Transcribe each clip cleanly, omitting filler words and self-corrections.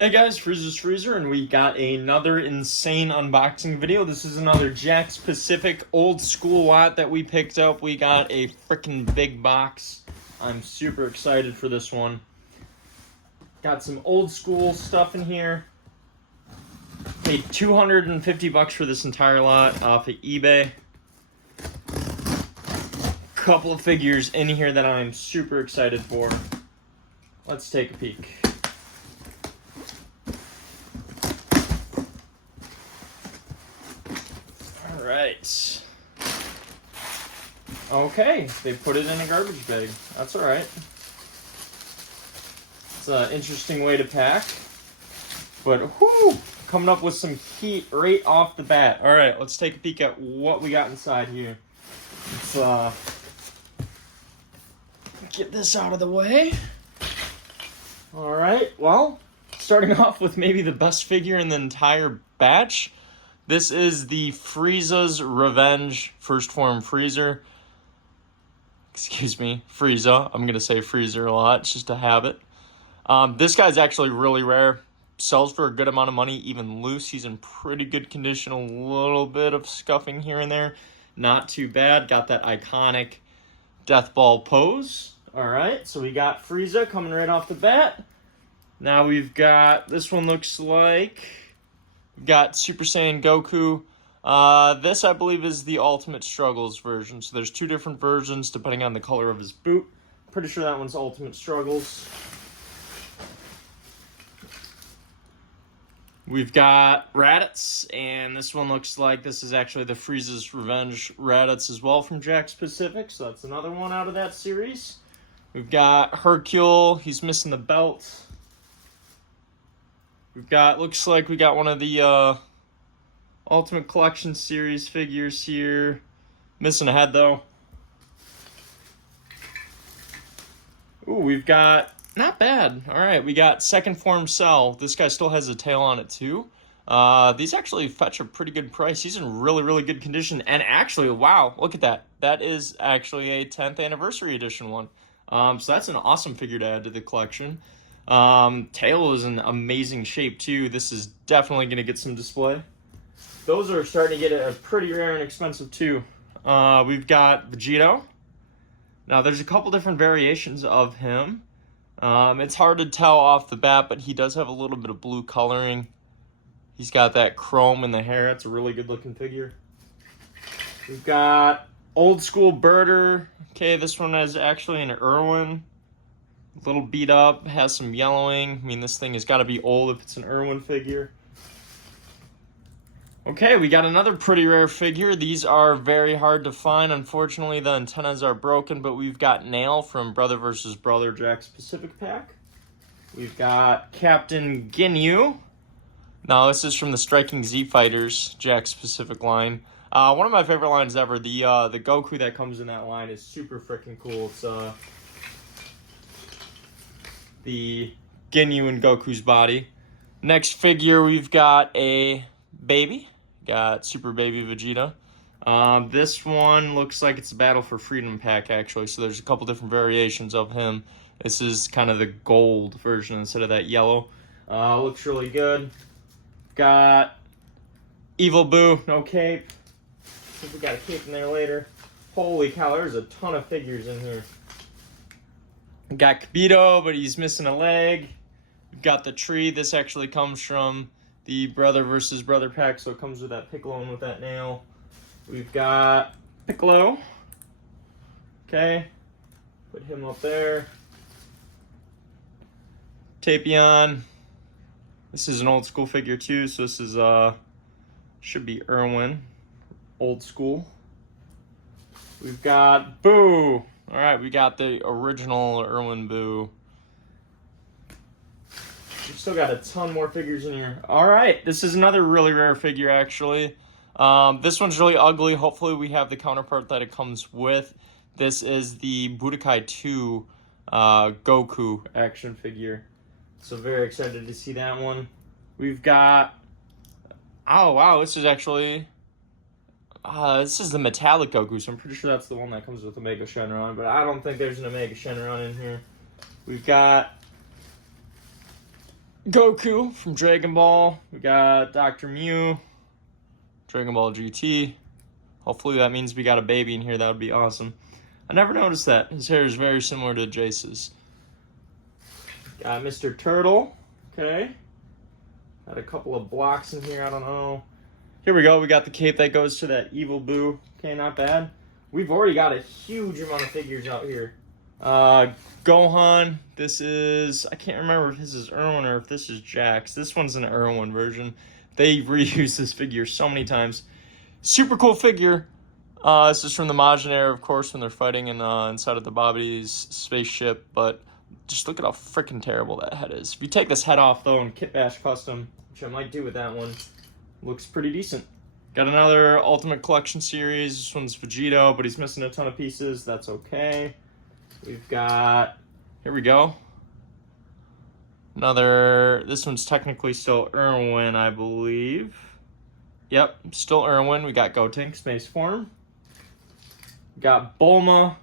Hey guys, Frieza's Freezer, and we got another insane unboxing video. This is another JAKKS Pacific old school lot that we picked up. We got a freaking big box. I'm super excited for this one. Got some old school stuff in here. Paid $250 for this entire lot off of eBay. Couple of figures in here that I'm super excited for. Let's take a peek. Alright. Okay, they put it in a garbage bag. That's alright. It's an interesting way to pack. But, whoo! Coming up with some heat right off the bat. Alright, let's take a peek at what we got inside here. Let's, get this out of the way. Alright, well, starting off with maybe the best figure in the entire batch. This is the Frieza's Revenge First Form Freezer. Excuse me, Frieza. I'm going to say Freezer a lot. It's just a habit. This guy's actually really rare. Sells for a good amount of money, even loose. He's in pretty good condition. A little bit of scuffing here and there. Not too bad. Got that iconic death ball pose. Alright, so we got Frieza coming right off the bat. Now we've got, this one looks like... Got Super Saiyan Goku. This, I believe, is the Ultimate Struggles version. So there's two different versions depending on the color of his boot. Pretty sure that one's Ultimate Struggles. We've got Raditz, and this one looks like this is actually the Frieza's Revenge Raditz as well from JAKKS Pacific. So that's another one out of that series. We've got Hercule. He's missing the belt. We've got, looks like we got one of the Ultimate Collection series figures here. Missing a head though. Ooh, we've got, not bad. Alright, we got Second Form Cell. This guy still has a tail on it too. These actually fetch a pretty good price. He's in really, really good condition. And actually, wow, look at that. That is actually a 10th anniversary edition one. So that's an awesome figure to add to the collection. Tail is in amazing shape too. This is definitely going to get some display. Those are starting to get a pretty rare and expensive too. We've got Vegito. Now there's a couple different variations of him. It's hard to tell off the bat, but he does have a little bit of blue coloring. He's got that chrome in the hair. That's a really good looking figure. We've got Old School Birder. Okay, this one is actually an Irwin. A little beat up, has some yellowing. I mean, this thing has got to be old if it's an Irwin figure. Okay, we got another pretty rare figure. These are very hard to find. Unfortunately, the antennas are broken, but we've got Nail from Brother vs. Brother JAKKS Pacific Pack. We've got Captain Ginyu. Now, this is from the Striking Z Fighters JAKKS Pacific line. One of my favorite lines ever. The Goku that comes in that line is super freaking cool. It's the Ginyu and Goku's body. Next figure, we've got a baby. Got Super Baby Vegeta. This one looks like it's a Battle for Freedom pack, actually. So there's a couple different variations of him. This is kind of the gold version instead of that yellow. Looks really good. Got Evil Boo, no cape. I think we got a cape in there later. Holy cow, there's a ton of figures in here. Got Kibito, but he's missing a leg. We've got the tree. This actually comes from the Brother vs. Brother pack, so it comes with that Piccolo and with that nail. We've got Piccolo. Okay. Put him up there. Tapion. This is an old school figure too, so this is, should be Irwin. Old school. We've got Boo. All right, we got the original Irwin Boo. We've still got a ton more figures in here. All right, this is another really rare figure, actually. This one's really ugly. Hopefully, we have the counterpart that it comes with. This is the Budokai 2 Goku action figure. So very excited to see that one. We've got... Oh, wow, this is actually... This is the metallic Goku, so I'm pretty sure that's the one that comes with Omega Shenron, but I don't think there's an Omega Shenron in here. We've got Goku from Dragon Ball. We got Dr. Mew, Dragon Ball GT. Hopefully that means we got a baby in here. That would be awesome. I never noticed that. His hair is very similar to Jace's. Got Mr. Turtle. Okay. Got a couple of blocks in here. I don't know. Here we go. We got the cape that goes to that evil Boo. Okay, not bad. We've already got a huge amount of figures out here. Gohan. This is... I can't remember if this is Erwin or if this is JAKKS. This one's an Erwin version. They reuse this figure so many times. Super cool figure. This is from the Majin era, of course, when they're fighting inside of the Babdi's spaceship. But just look at how freaking terrible that head is. If you take this head off, though, in Kit Bash Custom, which I might do with that one, looks pretty decent. Got another Ultimate Collection series. This one's Vegito, but he's missing a ton of pieces. That's okay. We've got... Here we go. Another... This one's technically still Erwin, I believe. Yep, still Erwin. We got Gotenks, Space Form. We got Bulma.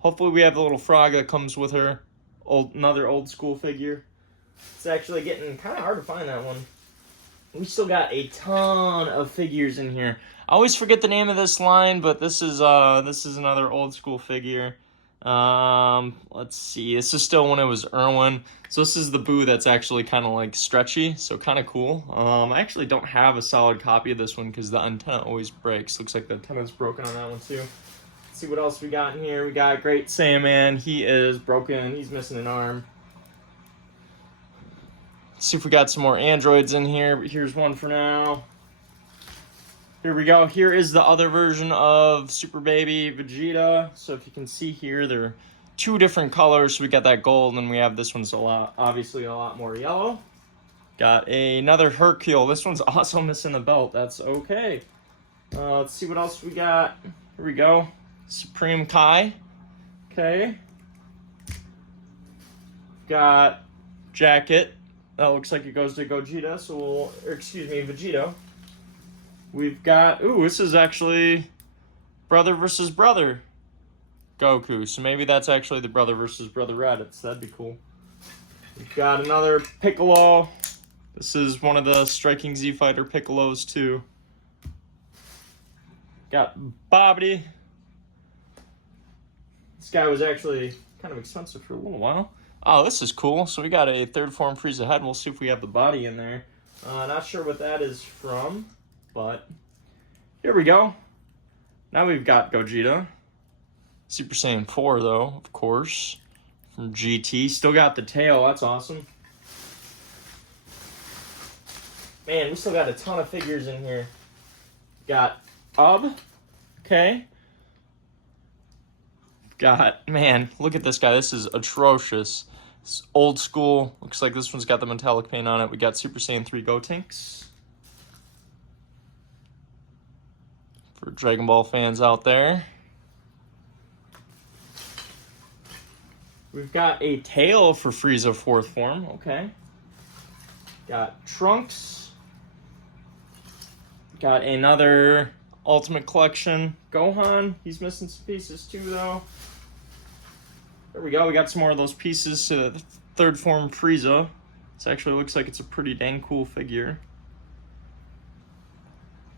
Hopefully we have the little frog that comes with her. Another old school figure. It's actually getting kind of hard to find that one. We still got a ton of figures in here. I always forget the name of this line, but this is another old school figure. Let's see. This is still when it was Erwin. So this is the Boo that's actually kind of like stretchy, so kind of cool. I actually don't have a solid copy of this one because the antenna always breaks. Looks like the antenna's broken on that one too. Let's see what else we got in here. We got Great Saiyaman. He is broken. He's missing an arm. Let's see if we got some more androids in here. But here's one for now. Here we go. Here is the other version of Super Baby Vegeta. So if you can see here, they're two different colors. So we got that gold, and we have this one's obviously a lot more yellow. Got another Hercule. This one's also missing the belt. That's okay. Let's see what else we got. Here we go. Supreme Kai. Okay. Got jacket. That looks like it goes to Gogeta, so Vegito. We've got, this is actually brother versus brother Goku. So maybe that's actually the brother versus brother Raditz. That'd be cool. We've got another Piccolo. This is one of the Striking Z Fighter Piccolos too. Got Babdi. This guy was actually kind of expensive for a little while. Oh, this is cool. So we got a third form Frieza head. We'll see if we have the body in there. Not sure what that is from, but here we go. Now we've got Gogeta. Super Saiyan 4, though, of course, from GT. Still got the tail. That's awesome. Man, we still got a ton of figures in here. Got okay. Got, man, look at this guy. This is atrocious. It's old school. Looks like this one's got the metallic paint on it. We got Super Saiyan 3 Gotenks. For Dragon Ball fans out there. We've got a tail for Frieza 4th form. Okay. Got Trunks. Got another Ultimate Collection Gohan. He's missing some pieces too, though. There we go. We got some more of those pieces to the third form Frieza. This actually looks like it's a pretty dang cool figure.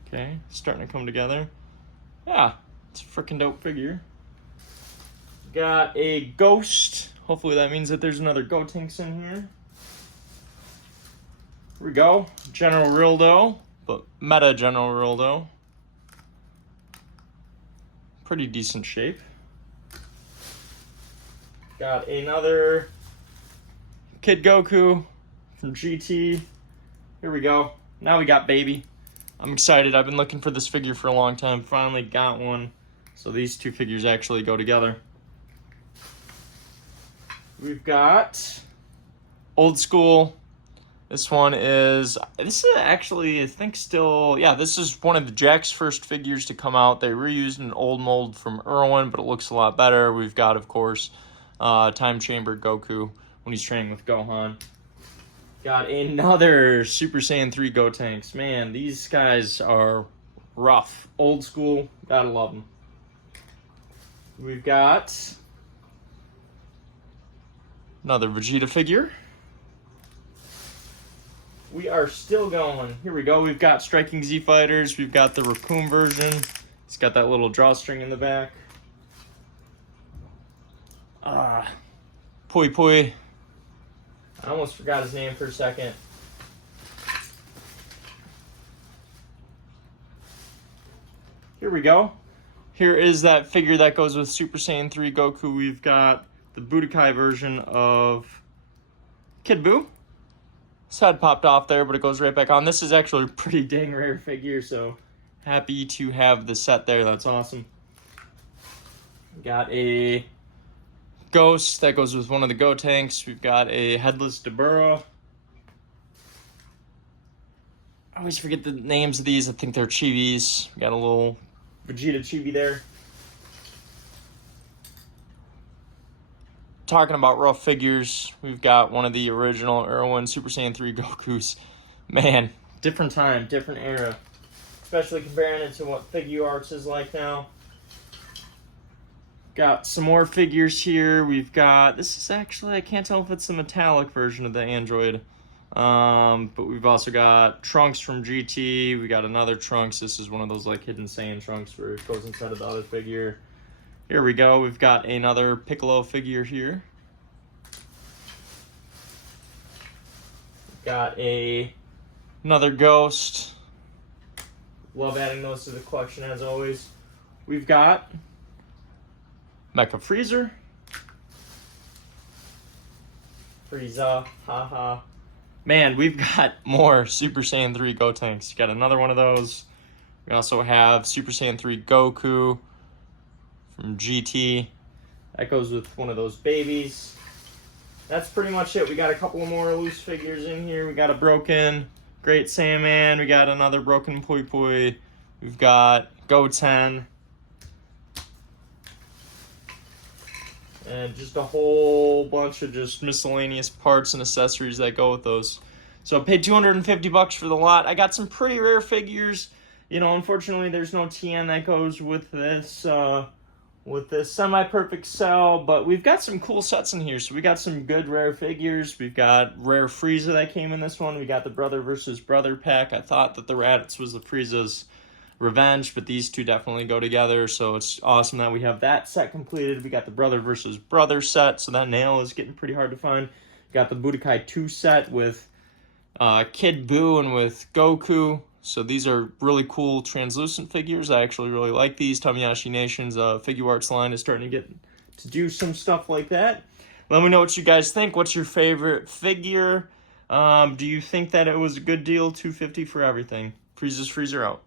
Okay, starting to come together. Yeah, it's a freaking dope figure. Got a Ghost. Hopefully that means that there's another Gotenks in here. Here we go. General Rildo, but Meta General Rildo. Pretty decent shape. Got another Kid Goku from GT. Here we go. Now we got Baby. I'm excited. I've been looking for this figure for a long time. Finally got one. So these two figures actually go together. We've got old school. This is actually, I think still, yeah, this is one of the JAKKS first figures to come out. They reused an old mold from Erwin, but it looks a lot better. We've got, of course, Time Chamber Goku when he's training with Gohan. Got another Super Saiyan 3 Gotenks. Man, these guys are rough. Old school. Gotta love them. We've got another Vegeta figure. We are still going. Here we go. We've got Striking Z Fighters. We've got the Raccoon version. It's got that little drawstring in the back. Pui Pui. I almost forgot his name for a second. Here we go. Here is that figure that goes with Super Saiyan 3 Goku. We've got the Budokai version of Kid Buu. His head popped off there, but it goes right back on. This is actually a pretty dang rare figure, so happy to have the set there. That's awesome. Got a Ghost that goes with one of the Go Tanks. We've got a Headless Dabura. I always forget the names of these. I think they're Chibis. We got a little Vegeta Chibi there. Talking about rough figures, we've got one of the original Erwin Super Saiyan 3 Gokus. Man, different time, different era. Especially comparing it to what FIGUARTS is like now. Got some more figures here. We've got, this is actually, I can't tell if it's the metallic version of the Android. But we've also got Trunks from GT. We got another Trunks. This is one of those like hidden Saiyan Trunks where it goes inside of the other figure. Here we go. We've got another Piccolo figure here. Got another Ghost. Love adding those to the collection as always. We've got Mecha Freezer. Frieza, haha. Man, we've got more Super Saiyan 3 Go Tanks. Got another one of those. We also have Super Saiyan 3 Goku from GT. That goes with one of those babies. That's pretty much it. We got a couple more loose figures in here. We got a broken Great Saiyaman. We got another broken Pui Pui. We've got Goten. And just a whole bunch of just miscellaneous parts and accessories that go with those. So I paid $250 for the lot. I got some pretty rare figures. You know, unfortunately, there's no TN that goes with this semi-perfect cell, but we've got some cool sets in here. So we got some good rare figures. We've got rare Frieza that came in this one. We got the brother versus brother pack. I thought that the Raditz was the Frieza's revenge, but these two definitely go together, so it's awesome that we have that set completed. We got the brother versus brother set, so that nail is getting pretty hard to find. We got the Budokai 2 set with Kid Buu and with Goku. So these are really cool translucent figures. I actually really like these. Tamayashi Nation's FIGUARTS line is starting to get to do some stuff like that. Let me know what you guys think. What's your favorite figure? Do you think that it was a good deal? $250 for everything. Frieza's Freezer out.